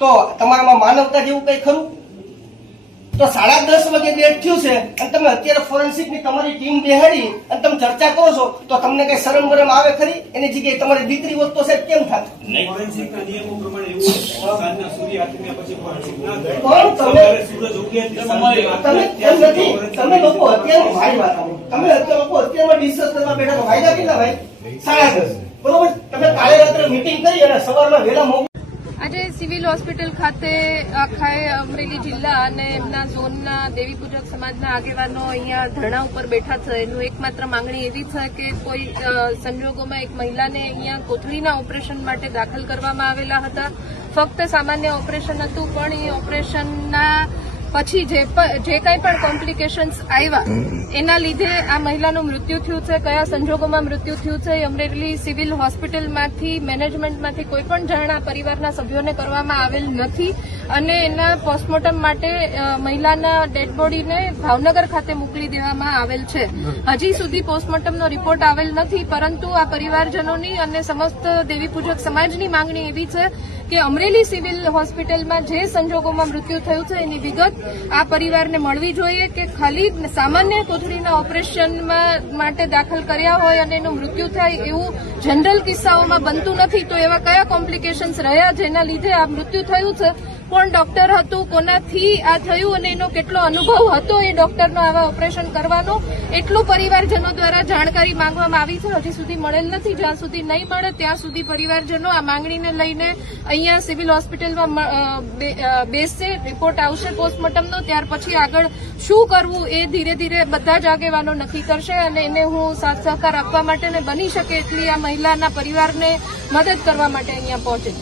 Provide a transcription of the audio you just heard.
તો તમારામાં માનવતા જેવું કઈ ખરું? તો 10:30 વાગે ડેટ થયું છે અને તમે અત્યારે ફોરેન્સિક ની તમારી ટીમ બેહાડી અને તમે ચર્ચા કરો છો તો તમને કઈ શરમ બરમ આવે ખરી? એની જગ્યાએ તમારી દીકરી હોત તો સાહેબ કેમ થાત? ફોરેન્સિકના નિયમો પ્રમાણે એવું છે, સાંજના સૂર્ય આથમ્યા પછી ફોરેન્સિક ના થાય. પણ સવારે સૂરજ ઉગે તમે લોકો અત્યારે ભાઈ વાત કરો. તમે અત્યારે લોકો અત્યારમાં ડિસ્કસ કરવા બેઠા તો ફાયદા કેટલા ભાઈ? 10:30 બરોબર. તમે કાલે રાત્રે મીટિંગ કરી અને સવારમાં વહેલા મોકલો. આજે સિવિલ હોસ્પિટલ ખાતે આખા અમરેલી જિલ્લા અને એમના ઝોનના દેવી પૂજક સમાજના આગેવાનો અહીંયા ધરણા ઉપર બેઠા છે. એનું એકમાત્ર માંગણી એવી છે કે કોઈ સંજોગોમાં એક મહિલાને અહીંયા કોથળીના ઓપરેશન માટે દાખલ કરવામાં આવેલા હતા. ફક્ત સામાન્ય ઓપરેશન હતું, પણ એ ઓપરેશનના પછી જે કંઈ પણ કોમ્પ્લિકેશન્સ આવ્યા એના લીધે આ મહિલાનું મૃત્યુ થયું છે. કયા સંજોગોમાં મૃત્યુ થયું છે અમરેલી સિવિલ હોસ્પિટલમાંથી મેનેજમેન્ટમાંથી કોઈ પણ જાણ આ પરિવારના સભ્યોને કરવામાં આવેલ નથી અને એના પોસ્ટમોર્ટમ માટે મહિલાના ડેડ બોડીને ભાવનગર ખાતે મોકલી દેવામાં આવેલ છે. હજી સુધી પોસ્ટમોર્ટમનો રિપોર્ટ આવેલ નથી, પરંતુ આ પરિવારજનોની અને સમસ્ત દેવી પૂજક સમાજની માંગણી એવી છે કે અમરેલી સિવિલ હોસ્પિટલમાં જે સંજોગોમાં મૃત્યુ થયું છે એની વિગત આ પરિવારને મળવી જોઈએ કે ખાલી સામાન્ય કોથળીના ઓપરેશનમાં માટે દાખલ કર્યા હોય અને એનું મૃત્યુ થાય એવું જનરલ કિસ્સાઓમાં બનતું નથી. તો એવા કયા કોમ્પ્લિકેશન્સ રહ્યા જેના લીધે આ મૃત્યુ થયું છે? કોણ ડોક્ટર હતું, કોનાથી આ થયું અને એનો કેટલો અનુભવ હતો એ ડોક્ટરનો આવા ઓપરેશન કરવાનો, એટલું પરિવારજનો દ્વારા જાણકારી માંગવામાં આવી છે. હજી સુધી મળેલ નથી. જ્યાં સુધી નહીં મળે ત્યાં સુધી પરિવારજનો આ માંગણીને લઈને અહીંયા સિવિલ હોસ્પિટલમાં બેસશે. રિપોર્ટ આવશે પોસ્ટમોર્ટમનો, ત્યાર પછી આગળ શું કરવું એ ધીરે ધીરે બધા જ આગેવાનો નક્કી કરશે અને એને હું સાથ સહકાર આપવા માટે ને બની શકે એટલી આ મહિલાના પરિવારને મદદ કરવા માટે અહીંયા પહોંચે.